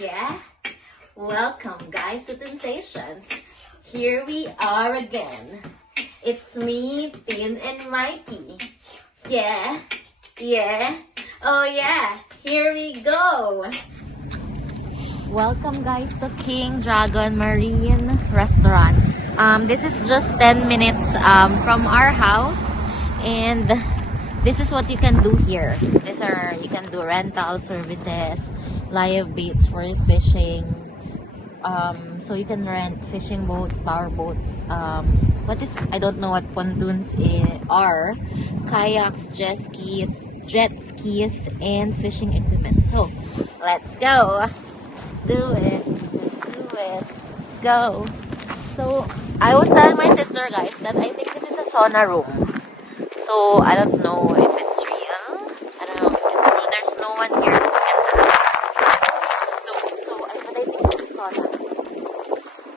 Yeah? Welcome guys to Sensations. Here we are again. It's me, Tin and Mikey. Yeah? Yeah? Oh yeah, here we go. Welcome guys to King Dragon Marine Restaurant. This is just 10 minutes from our house, and this is what you can do here. You can do rental services, live baits for fishing. So you can rent fishing boats, power boats. I don't know what pontoons are. Kayaks, jet skis, and fishing equipment. So let's go. Do it. Let's go. So I was telling my sister, guys, that I think this is a sauna room. So I don't know if it's real. I don't know if it's true. There's no one here who can ask. But I think it's a sauna.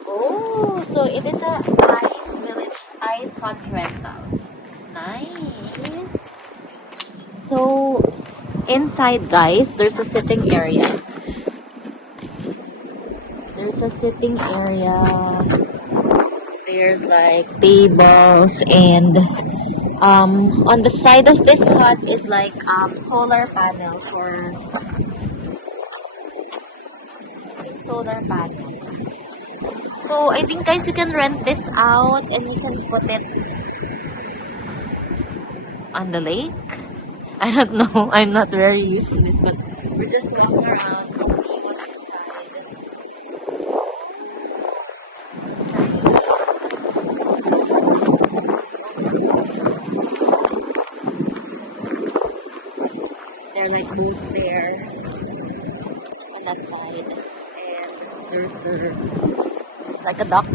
Oh, so it is a ice village ice hut rental. Nice. So inside, guys, there's a sitting area. There's like tables, and on the side of this hut is like solar panels. So I think, guys, you can rent this out and you can put it on the lake. I don't know. I'm not very used to this, but we're just walking around and see what's inside. There are like boats there on that side, and there's like a dock.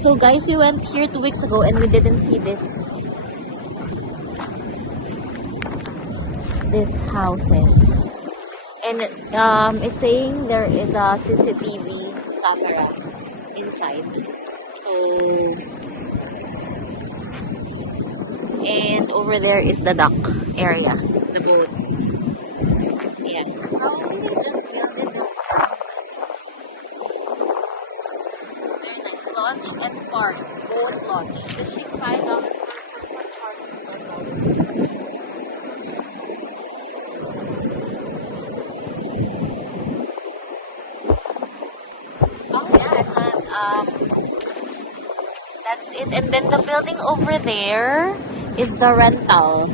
So guys, we went here 2 weeks ago and we didn't see these houses. And it's saying there is a CCTV camera inside. And over there is the dock area, the boats. Yeah. Probably they just built it themselves. Very nice. Launch and park. Boat launch. Fishing $5 per person. Oh yeah, I thought that's it. And then the building over there is the rental of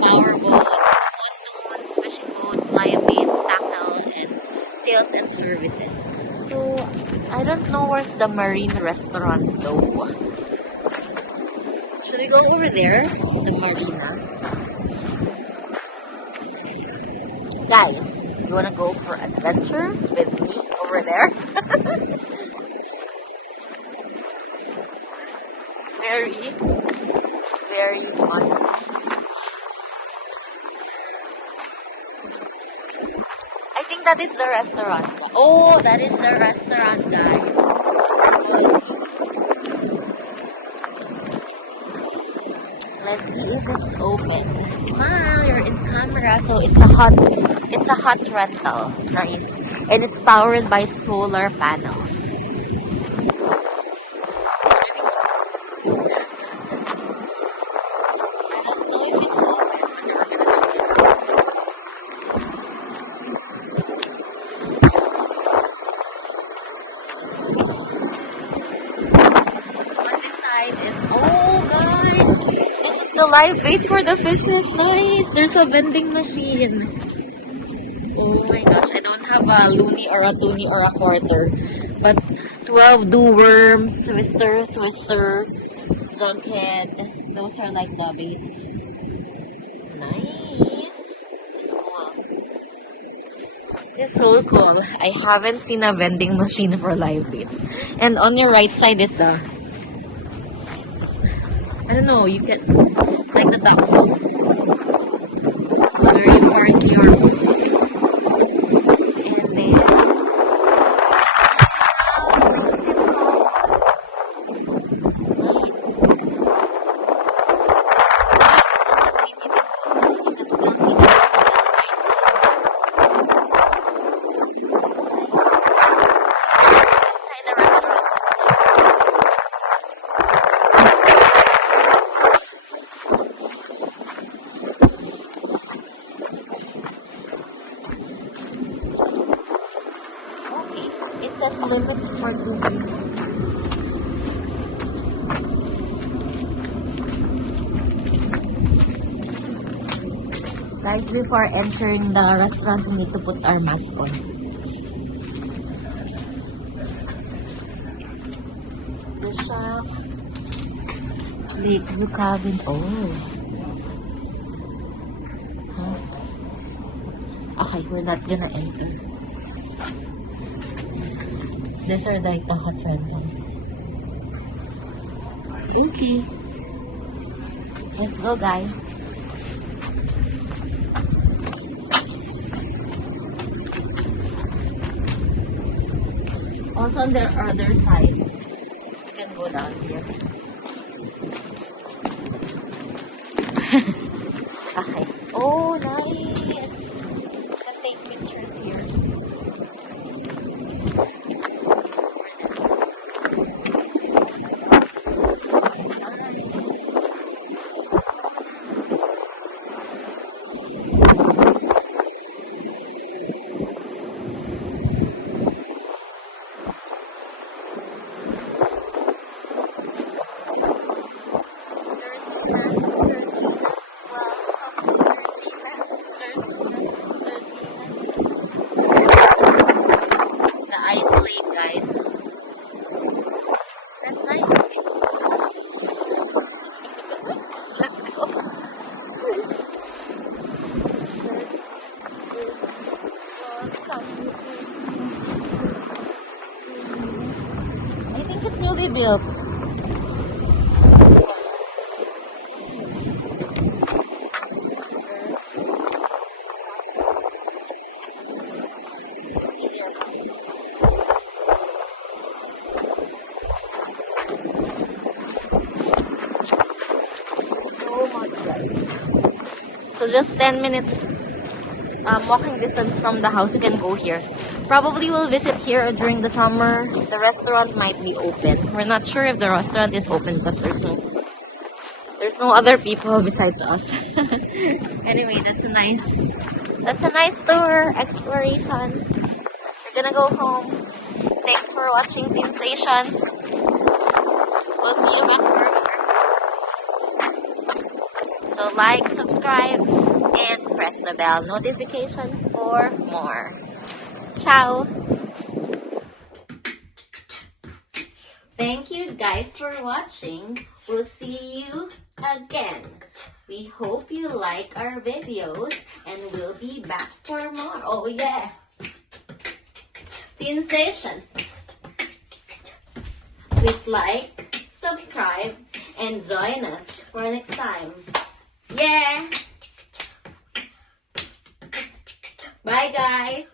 power boats, pontoons, fishing boats, live baits, tackle, and sales and services. So I don't know where's the marine restaurant though. Should we go over there, the marina? Guys, you wanna go for adventure with me over there? It's very fun. I think that is the restaurant. Oh, that is the restaurant, guys. Let's see if it's open. Smile, you're in camera. So it's a hot rental. Nice. And it's powered by solar panels. The live bait for the fishes. Nice. There's a vending machine. Oh my gosh, I don't have a loonie or a toonie or a quarter, but 12 do worms, twister, junkhead. Those are like the baits. Nice. This is cool. This is so cool. I haven't seen a vending machine for live baits. And on your right side is the, I don't know, you can, like the ducks, where you park your boats. And then makes it go. Nice. So lovely, beautiful. You can still see the ducks limit for cooking. Guys, before entering the restaurant, we need to put our mask on. The shop. Lakeview cabin. Oh. Huh? Okay, we're not gonna enter. These are like the hot rentals. Okay. Let's go, guys. Also on the other side, you can go down here. Okay. Oh, nice. You can take pictures here. Isolate, guys. That's nice. Let's go. I think it's newly built. So just 10 minutes walking distance from the house, you can go here. Probably we'll visit here during the summer. The restaurant might be open. We're not sure if the restaurant is open because there's no other people besides us. Anyway, that's a nice tour exploration. We're gonna go home. Thanks for watching Sensations. We'll see you back for So like, subscribe, and press the bell notification for more. Ciao! Thank you guys for watching. We'll see you again. We hope you like our videos and we'll be back for more. Oh yeah! Sensations! Please like, subscribe, and join us for next time. Yeah! Bye guys!